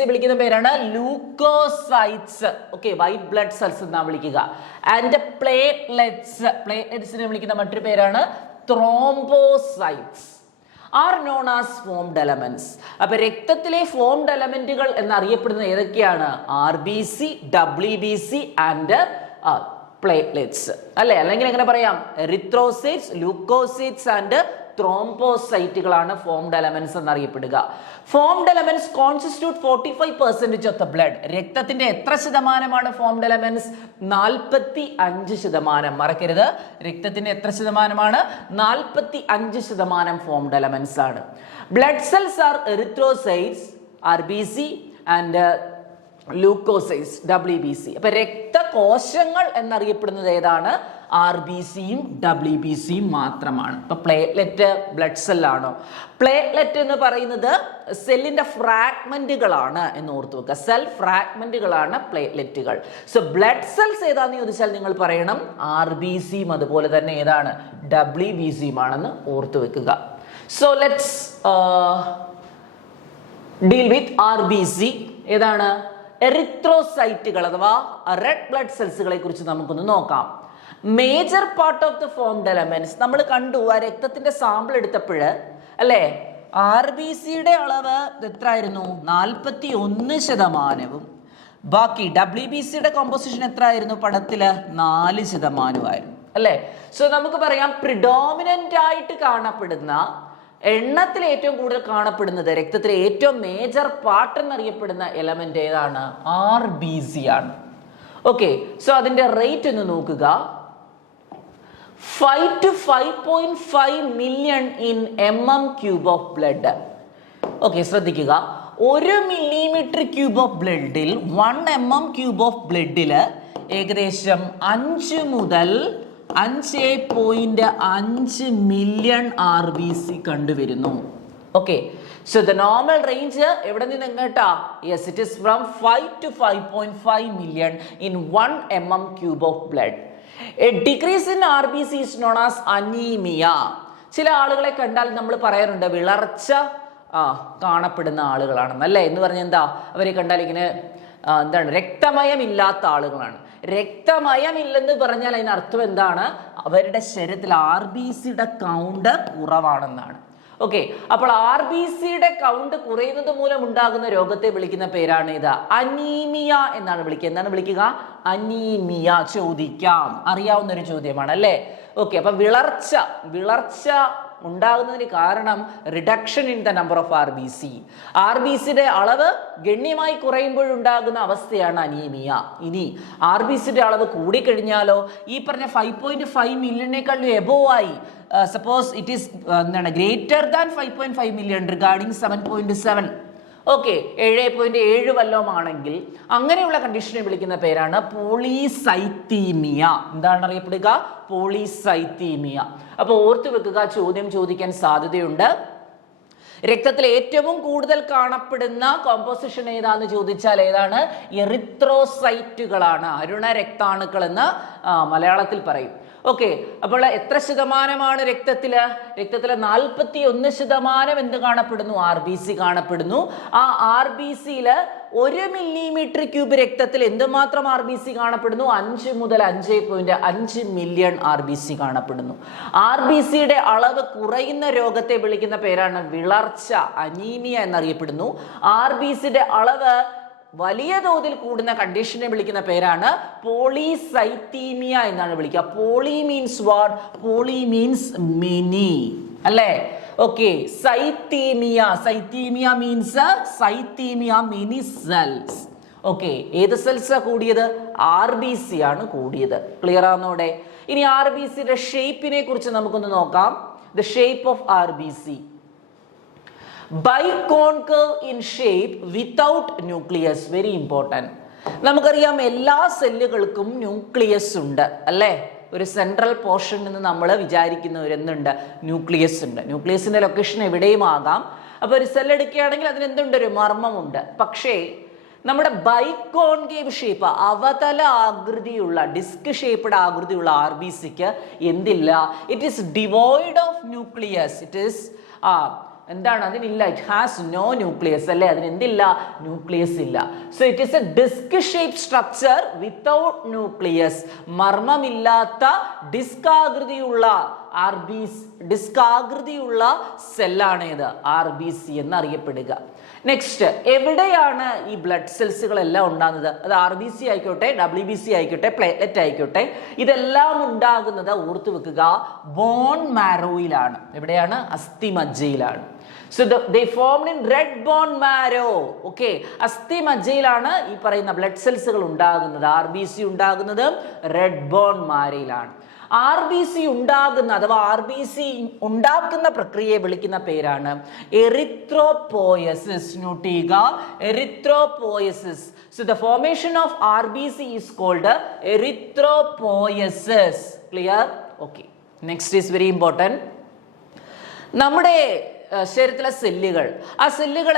വിളിക്കുന്ന പേരാണ് leucocytes. Okay, white blood cells എന്നാ വിളിക്കുക. ആൻഡ് പ്ലേറ്റ്ലെറ്റ്സിനെ വിളിക്കുന്ന മറ്റൊരു പേരാണ് thrombocytes. Are known as formed elements. അപ്പൊ രക്തത്തിലെ ഫോംഡ് എലമെന്റുകൾ എന്നറിയപ്പെടുന്നത് ഏതൊക്കെയാണ്? RBC, WBC ആൻഡ് പ്ലേറ്റ്ലെറ്റ്സ് അല്ലെ, അല്ലെങ്കിൽ എങ്ങനെ പറയാം, എറിത്രോസൈറ്റ്സ്, ലൂക്കോസൈറ്റ്സ് ആൻഡ് ത്രോംബോസൈറ്റുകളാണ് ഫോംഡ് എലമെന്റ്സ് എന്നറിയപ്പെടുക. Formed elements constitute 45% of the blood. രക്തത്തിന്റെ എത്ര ശതമാനമാണ് ഫോംഡ് എലമെന്റ്സ്? 45%. മറക്കരുത്, രക്തത്തിന്റെ എത്ര ശതമാനമാണ്? 45% ഫോംഡ് എലമെന്റ്സ് ആണ്. Blood cells are erythrocytes, RBC and leucocytes, WBC. അപ്പൊ രക്തകോശങ്ങൾ എന്നറിയപ്പെടുന്നത് ഏതാണ്? RBCയും WBCയും മാത്രമാണ്. ഇപ്പൊ പ്ലേറ്റ്ലെറ്റ് ബ്ലഡ് സെല്ലാണോ? പ്ലേറ്റ്ലെറ്റ് എന്ന് പറയുന്നത് സെല്ലിന്റെ ഫ്രാഗ്മെന്റുകളാണ് എന്ന് ഓർത്തു വെക്കുക. സെൽ ഫ്രാഗ്മെന്റുകളാണ് പ്ലേറ്റ്ലെറ്റുകൾ. സോ ബ്ലഡ് സെൽസ് ഏതാണെന്ന് ചോദിച്ചാൽ നിങ്ങൾ പറയണം RBCയും അതുപോലെ തന്നെ ഏതാണ്, WBCയും ആണെന്ന് ഓർത്തു വെക്കുക. So let's deal with RBC. ഏതാണ്? എറിത്രോസൈറ്റുകൾ അഥവാ റെഡ് ബ്ലഡ് സെൽസുകളെ കുറിച്ച് നമുക്കൊന്ന് നോക്കാം. Major part of the formed elements നമ്മൾ കണ്ടു. ആ രക്തത്തിന്റെ സാമ്പിൾ എടുത്തപ്പോൾ അല്ലേ, RBCയുടെ അളവ് എത്രയായിരുന്നു? 41%. ബാക്കി WBCയുടെ കോമ്പോസിഷൻ എത്രയായിരുന്നു? പടത്തില് 4% അല്ലേ. സോ നമുക്ക് പറയാം പ്രിഡോമിനന്റ് ആയിട്ട് കാണപ്പെടുന്ന, എണ്ണത്തിൽ ഏറ്റവും കൂടുതൽ കാണപ്പെടുന്നത്, രക്തത്തിലെ ഏറ്റവും മേജർ പാർട്ട് എന്നറിയപ്പെടുന്ന എലമെന്റ് ഏതാണ്? RBC ആണ്. ഓക്കെ. സോ അതിന്റെ റേറ്റ് ഒന്ന് നോക്കുക. 5 to 5.5 million in mm³ of blood. Okay, ശ്രദ്ധിക്കുക. 1 mm³ ഓഫ് ബ്ലഡിൽ 1 mm³ ഓഫ് ബ്ലഡിൽ ഏകദേശം 5 മുതൽ 5.5 മില്യൺ RBC കണ്ടുവരുന്നു. Okay. So the normal range എവിടെ നിന്ന് എങ്ങോട്ടാ? Yes, it is from 5 to 5.5 million in 1 mm³ of blood. A decrease in RBC is known as anaemia. ചില ആളുകളെ കണ്ടാൽ നമ്മൾ പറയാറുണ്ട് വിളർച്ച കാണപ്പെടുന്ന ആളുകളാണെന്ന് അല്ലേ. എന്ന് പറഞ്ഞാൽ എന്താ, അവരെ കണ്ടാൽ ഇങ്ങനെ എന്താണ്, രക്തമയമില്ലാത്ത ആളുകളാണ്. രക്തമയമില്ലെന്ന് പറഞ്ഞാൽ അതിനർത്ഥം എന്താണ്? അവരുടെ ശരീരത്തിൽ RBCയുടെ കൗണ്ട് കുറവാണെന്നാണ്. ഓക്കെ. അപ്പോൾ RBCയുടെ കൗണ്ട് കുറയുന്നത് മൂലം ഉണ്ടാകുന്ന രോഗത്തെ വിളിക്കുന്ന പേരാണ് ഇത് അനീമിയ എന്നാണ് വിളിക്കുക. എന്താണ് വിളിക്കുക? അനീമിയ. ചോദിക്കാം, അറിയാവുന്ന ഒരു ചോദ്യമാണ് അല്ലേ. ഓക്കെ. അപ്പൊ വിളർച്ച ഉണ്ടാകുന്നതിന് കാരണം reduction in the number of RBCയുടെ അളവ് ഗണ്യമായി കുറയുമ്പോഴുണ്ടാകുന്ന അവസ്ഥയാണ് അനീമിയ. ഇനി RBCയുടെ അളവ് കൂടിക്കഴിഞ്ഞാലോ, ഈ പറഞ്ഞ 5.5 മില്യണിനേക്കാളും എബോവ് ആയി, സപ്പോസ് ഇറ്റ് ഈസ് എന്താണ് greater than 5.5 million regarding 7.7, okay, 7.7 വല്ലതും ആണെങ്കിൽ അങ്ങനെയുള്ള കണ്ടീഷനെ വിളിക്കുന്ന പേരാണ് പോളിസൈത്തീമിയ. എന്താണ് അറിയപ്പെടുക? പോളിസൈത്തീമിയ. അപ്പൊ ഓർത്തു വെക്കുക, ചോദ്യം ചോദിക്കാൻ സാധ്യതയുണ്ട്. രക്തത്തിൽ ഏറ്റവും കൂടുതൽ കാണപ്പെടുന്ന കോമ്പോസിഷൻ ഏതാന്ന് ചോദിച്ചാൽ ഏതാണ്? എറിത്രോസൈറ്റുകളാണ്, അരുണ രക്താണുക്കൾ എന്ന് മലയാളത്തിൽ പറയും. ഓക്കെ, അപ്പോൾ എത്ര ശതമാനമാണ് രക്തത്തില്? 41% എന്ത് കാണപ്പെടുന്നു? RBC കാണപ്പെടുന്നു. ആ RBCയില് 1 മില്ലിമീറ്റർ ക്യൂബ് രക്തത്തിൽ എന്തുമാത്രം RBC കാണപ്പെടുന്നു? 5 മുതൽ 5.5 മില്യൺ RBC കാണപ്പെടുന്നു. RBCയുടെ അളവ് കുറയുന്ന രോഗത്തെ വിളിക്കുന്ന പേരാണ് വിളർച്ച, അനീമിയ എന്നറിയപ്പെടുന്നു. RBCയുടെ അളവ് വലിയ തോതിൽ കൂടുന്ന കണ്ടീഷനെ വിളിക്കുന്ന പേരാണ് പോളിസൈത്തീമിയ എന്നാണ് വിളിക്കുക. Poly means what? Poly means many അല്ലേ? Okay, cythemia means many cells. Okay, ഏത് സെൽസാ കൂടിയത്? RBC ആണ് കൂടിയത്. ക്ലിയർ ആണോടെ? ഇനി RBCയുടെ ഷേപ്പിനെ കുറിച്ച് നമുക്കൊന്ന് നോക്കാം. The shape of RBC, biconcave in shape without nucleus. Very important. നമുക്കറിയാം എല്ലാ സെല്ലുകൾക്കും ന്യൂക്ലിയസ് ഉണ്ട് അല്ലേ? ഒരു സെൻട്രൽ പോർഷൻ എന്ന് നമ്മൾ വിചാരിക്കുന്നവരെന്തുണ്ട്? ന്യൂക്ലിയസ് ഉണ്ട്. ന്യൂക്ലിയസിന്റെ ലൊക്കേഷൻ എവിടെയും ആകാം. അപ്പോൾ ഒരു സെൽ എടുക്കുകയാണെങ്കിൽ അതിന് എന്തുണ്ട്? ഒരു മർമ്മമുണ്ട്. പക്ഷേ നമ്മുടെ ബൈകോൺകേവ് ഷേപ്പ്, അവതല ആകൃതിയുള്ള ഡിസ്ക് ഷേപ്പ്ഡ് ആകൃതിയുള്ള RBCക്ക് എന്തില്ല? It is devoid of nucleus. It is എന്താണ്? അതിനില്ല. ഇറ്റ് ഹാസ് നോ ന്യൂക്ലിയസ് അല്ലേ? അതിന് എന്തില്ല? ന്യൂക്ലിയസ് ഇല്ല. So it is a disc shape structure without nucleus. മർമ്മമില്ലാത്ത ഡിസ്ക് ആകൃതിയുള്ള സെല്ലാണ് ഇത് RBC എന്നറിയപ്പെടുക. നെക്സ്റ്റ്, എവിടെയാണ് ഈ ബ്ലഡ് സെൽസുകളെല്ലാം ഉണ്ടാകുന്നത്? അത് RBC ആയിക്കോട്ടെ, WBC ആയിക്കോട്ടെ, പ്ലേറ്റ്ലെറ്റ് ആയിക്കോട്ടെ, ഇതെല്ലാം ഉണ്ടാകുന്നത് ഓർത്തു വെക്കുക ബോൺ മാരോയിലാണ്. എവിടെയാണ്? അസ്ഥിമജ്ജയിലാണ്. So they formed in red bone marrow. Okay, അസ്ഥിമജ്ജയിലാണ് ഈ പറയുന്ന ബ്ലഡ് സെൽസുകൾ ഉണ്ടാകുന്നത്. RBC ഉണ്ടാകുന്നത് റെഡ് ബോൺ മാരയിലാണ്. RBC ഉണ്ടാകുന്ന അഥവാ RBC ഉണ്ടാക്കുന്ന പ്രക്രിയയെ വിളിക്കുന്ന പേരാണ് എറിത്രോപോയസിസ്. നോട്ട് ചെയ്യുക, എറിത്രോപോയസിസ്. So the formation of RBC is called erythropoiesis. Clear? Okay. Next is very important. നമ്മുടെ ശരീരത്തിലെ സെല്ലുകൾ, ആ സെല്ലുകൾ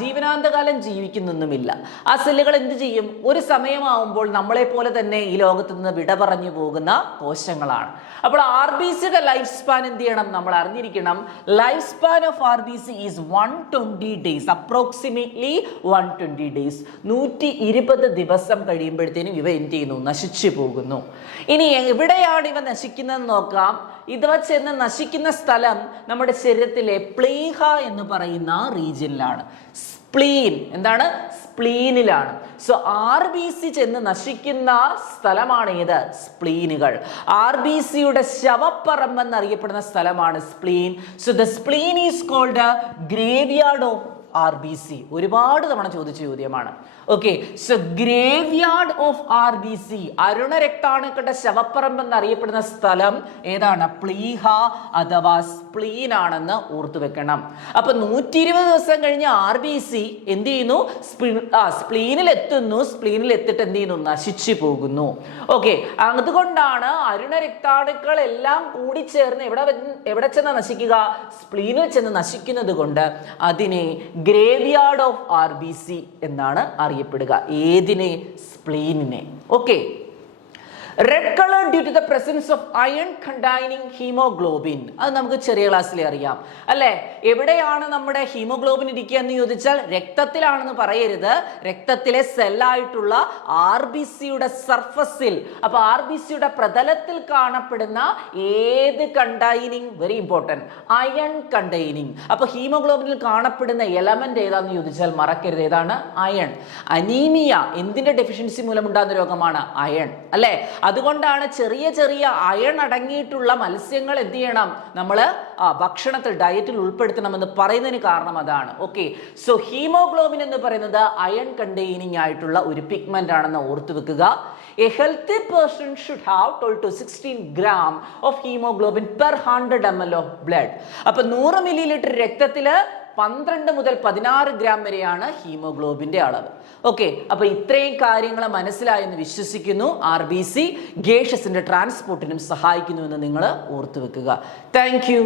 ജീവനാന്തകാലം ജീവിക്കുന്നൊന്നുമില്ല. ആ സെല്ലുകൾ എന്ത് ചെയ്യും? ഒരു സമയമാവുമ്പോൾ നമ്മളെ പോലെ തന്നെ ഈ ലോകത്ത് നിന്ന് വിട പറഞ്ഞു പോകുന്ന കോശങ്ങളാണ്. അപ്പോൾ RBCയുടെ ലൈഫ് സ്പാൻ എന്ത് ചെയ്യണം? നമ്മൾ അറിഞ്ഞിരിക്കണം. Life span of RBC is 120 days, approximately 120 days. 120 ദിവസം കഴിയുമ്പോഴത്തേനും ഇവ എന്ത് ചെയ്യുന്നു? നശിച്ചു പോകുന്നു. ഇനി എവിടെയാണ് ഇവ നശിക്കുന്നതെന്ന് നോക്കാം. ഇത് ചെന്ന് നശിക്കുന്ന സ്ഥലം നമ്മുടെ ശരീരത്തിലെ പ്ലീഹ എന്ന് പറയുന്ന റീജിയനിലാണ്. സ്പ്ലീൻ എന്താണ്? സ്പ്ലീനിലാണ്. സോ RBC ചെന്ന് നശിക്കുന്ന സ്ഥലമാണ് ഏത്? സ്പ്ലീനുകൾ. RBCയുടെ ശവപ്പറമ്പ് എന്നറിയപ്പെടുന്ന സ്ഥലമാണ് spleen. So the spleen is called graveyard of RBC. ഒരുപാട് തവണ ചോദിച്ച ചോദ്യമാണ്. Okay, so graveyard of RBC, അരുണരക്താണുക്കളുടെ ശവപ്പറമ്പ് എന്നറിയപ്പെടുന്ന സ്ഥലം ഏതാണ്? പ്ലീഹ അഥവാ സ്പ്ലീൻ ആണെന്ന് ഓർത്തു വെക്കണം. അപ്പൊ 120 ദിവസം കഴിഞ്ഞ് RBC എന്ത് ചെയ്യുന്നു? സ്പ്ലീനിൽ എത്തുന്നു. സ്പ്ലീനിൽ എത്തിയിട്ട് എന്ത് ചെയ്യുന്നു? നശിച്ചു പോകുന്നു. ഓക്കെ, അതുകൊണ്ടാണ് അരുണരക്താണുക്കൾ എല്ലാം കൂടി ചേർന്ന് എവിടെ ചെന്ന് നശിക്കുക? സ്പ്ലീനിൽ ചെന്ന് നശിക്കുന്നത് കൊണ്ട് അതിനെ ഗ്രേവ്യാർഡ് ഓഫ് RBC എന്നാണ് അറിയപ്പെടുക. ഏതിനെ? സ്പ്ലീനിനെ. Okay, red colour due to the presence of iron containing haemoglobin. അത് നമുക്ക് ചെറിയ ക്ലാസ്സിൽ അറിയാം അല്ലെ? എവിടെയാണ് നമ്മുടെ ഹീമോഗ്ലോബിൻ ഇരിക്കുക എന്ന് ചോദിച്ചാൽ രക്തത്തിലാണെന്ന് പറയരുത്. രക്തത്തിലെ സെല്ലായിട്ടുള്ള RBCയുടെ സർഫസിൽ, അപ്പൊ RBCയുടെ പ്രതലത്തിൽ കാണപ്പെടുന്ന ഏത് containing? Very important, iron containing. അപ്പൊ ഹീമോഗ്ലോബിനിൽ കാണപ്പെടുന്ന എലമെന്റ് ഏതാന്ന് ചോദിച്ചാൽ മറക്കരുത്, ഏതാണ്? അയൺ. അനീമിയ എന്തിന്റെ ഡെഫിഷ്യൻസി മൂലം ഉണ്ടാകുന്ന രോഗമാണ്? അയൺ അല്ലെ? അതുകൊണ്ടാണ് ചെറിയ ചെറിയ അയൺ അടങ്ങിയിട്ടുള്ള മത്സ്യങ്ങൾ എന്ത് ചെയ്യണം? നമ്മൾ ഭക്ഷണത്തിൽ, ഡയറ്റിൽ ഉൾപ്പെടുത്തണമെന്ന് പറയുന്നതിന് കാരണം അതാണ്. ഓക്കെ, സോ ഹീമോഗ്ലോബിൻ എന്ന് പറയുന്നത് അയൺ കണ്ടെയ്നിങ് ആയിട്ടുള്ള ഒരു പിഗ്മെന്റ് ആണെന്ന് ഓർത്തു വെക്കുക. A healthy person should have 12 to 16 gram of hemoglobin per 100 ml of blood. അപ്പൊ 100 മില്ലിലിറ്റർ രക്തത്തില് 12 മുതൽ 16 ഗ്രാം വരെയാണ് ഹീമോഗ്ലോബിന്റെ അളവ്. ഓക്കെ, അപ്പൊ ഇത്രയും കാര്യങ്ങൾ മനസ്സിലായെന്ന് വിശ്വസിക്കുന്നു. RBC ഗേഷസിന്റെ ട്രാൻസ്പോർട്ടിനും സഹായിക്കുന്നു എന്ന് നിങ്ങൾ ഓർത്തു വെക്കുക. Thank you.